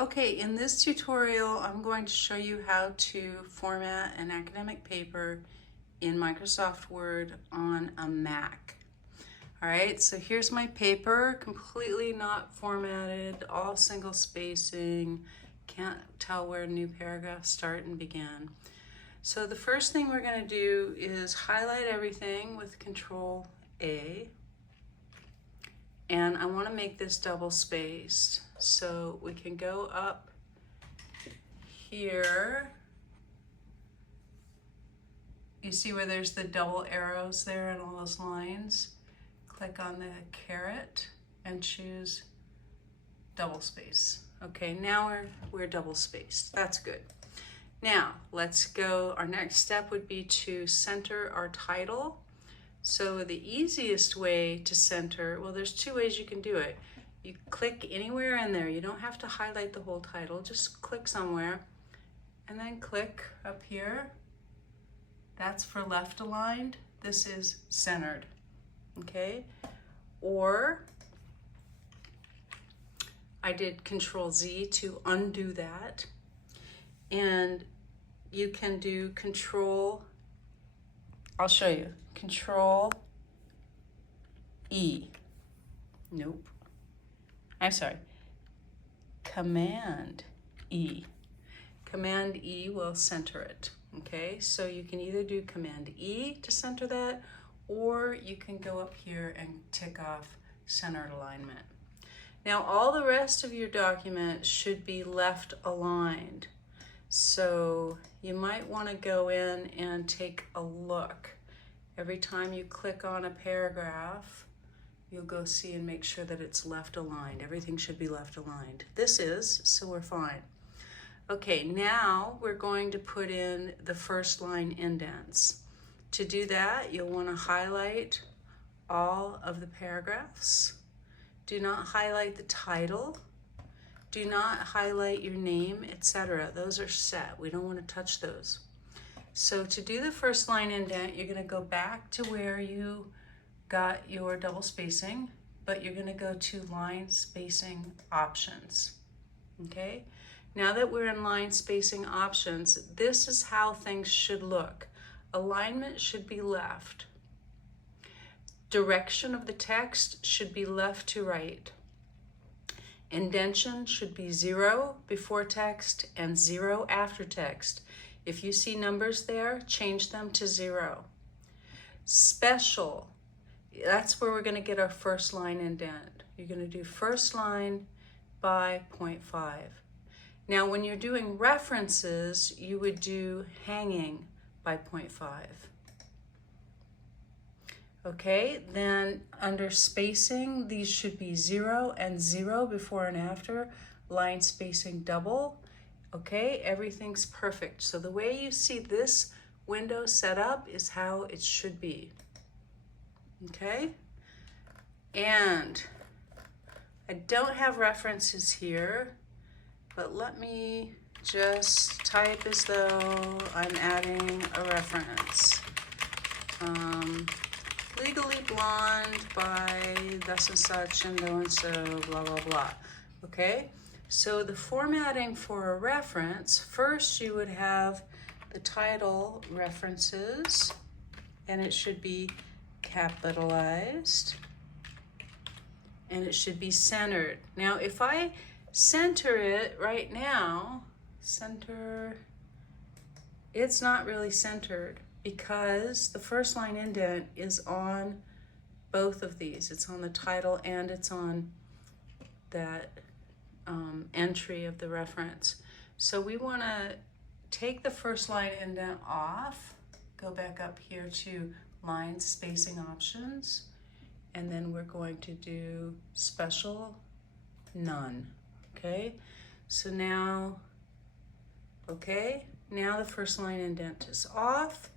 Okay, in this tutorial, I'm going to show you how to format an academic paper in Microsoft Word on a Mac. All right, so here's my paper, completely not formatted, all single spacing, can't tell where new paragraphs start and begin. So the first thing we're going to do is highlight everything with Control A. And I want to make this double spaced. So we can go up here. You see where there's the double arrows there and all those lines? Click on the caret and choose double space. Okay, now we're double spaced. That's good. Now let's go. Our next step would be to center our title. So the easiest way to center, well, there's two ways you can do it. You click anywhere in there. You don't have to highlight the whole title. Just click somewhere and then click up here. That's for left aligned. This is centered, okay? Or I did Control Z to undo that. And you can do Control, I'll show you. Control E. Nope. I'm sorry. Command E. Command E will center it. Okay, so you can either do Command E to center that, or you can go up here and tick off centered alignment. Now all the rest of your document should be left aligned. So you might want to go in and take a look. Every time you click on a paragraph, you'll go see and make sure that it's left aligned. Everything should be left aligned. This is, so we're fine. Okay, now we're going to put in the first line indents. To do that, you'll want to highlight all of the paragraphs. Do not highlight the title. Do not highlight your name, etc. Those are set. We don't want to touch those. So to do the first line indent, you're going to go back to where you got your double spacing, but you're going to go to line spacing options. Okay? Now that we're in line spacing options, this is how things should look. Alignment should be left. Direction of the text should be left to right. Indentation should be 0 before text and 0 after text. If you see numbers there, change them to 0. Special, that's where we're going to get our first line indent. You're going to do first line by 0.5. Now when you're doing references, you would do hanging by 0.5. Okay, then under spacing, these should be 0 and 0 before and after, line spacing double. Okay, everything's perfect. So the way you see this window set up is how it should be. Okay, and I don't have references here, but let me just type as though I'm adding a reference. Legally Blonde by thus and such and so, blah, blah, blah. Okay, so the formatting for a reference, first you would have the title references, and it should be capitalized, and it should be centered. Now, if I center it right now, center, it's not really centered, because the first line indent is on both of these. It's on the title and it's on that entry of the reference. So we want to take the first line indent off, go back up here to line spacing options, and then we're going to do special none. Okay, so now, okay, now the first line indent is off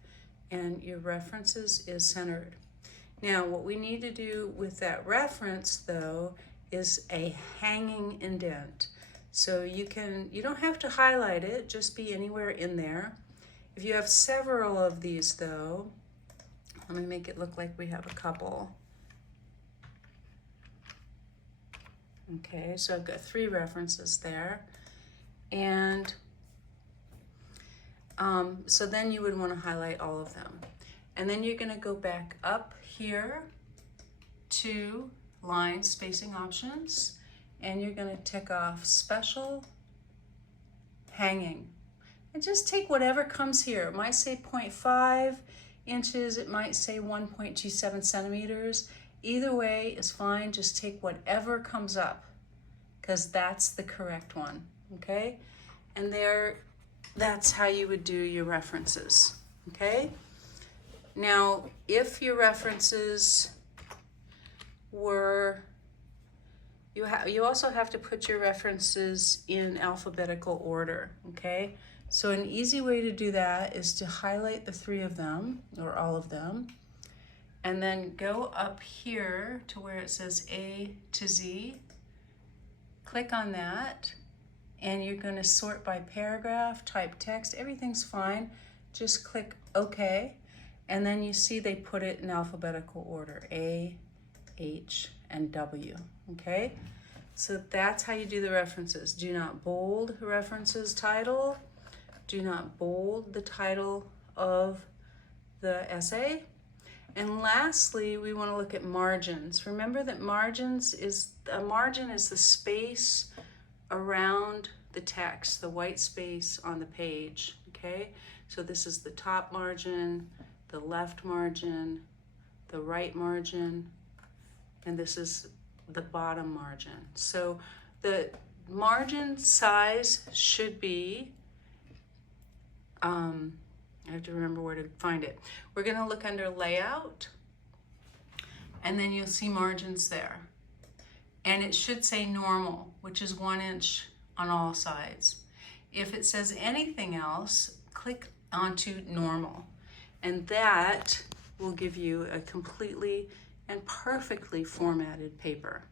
and your references is centered. Now what we need to do with that reference though is a hanging indent. So you don't have to highlight it, just be anywhere in there. If you have several of these though, let me make it look like we have a couple. Okay, so I've got 3 references there. And so then you would want to highlight all of them. And then you're going to go back up here to line spacing options, and you're going to tick off special hanging. And just take whatever comes here. It might say 0.5 inches, it might say 1.27 centimeters. Either way is fine, just take whatever comes up, because that's the correct one, okay? And that's how you would do your references, okay? Now, if your references were, you also have to put your references in alphabetical order, okay? So an easy way to do that is to highlight the 3 of them, or all of them, and then go up here to where it says A to Z. Click on that, and you're going to sort by paragraph, type text, everything's fine. Just click OK, and then you see they put it in alphabetical order, A, H, and W, okay? So that's how you do the references. Do not bold references title. Do not bold the title of the essay. And lastly, we want to look at margins. Remember that a margin is the space around the text, the white space on the page, okay? So this is the top margin, the left margin, the right margin, and this is the bottom margin. So the margin size should be, I have to remember where to find it. We're going to look under layout, and then you'll see margins there. And it should say normal, which is 1 inch on all sides. If it says anything else, click onto normal, and that will give you a completely and perfectly formatted paper.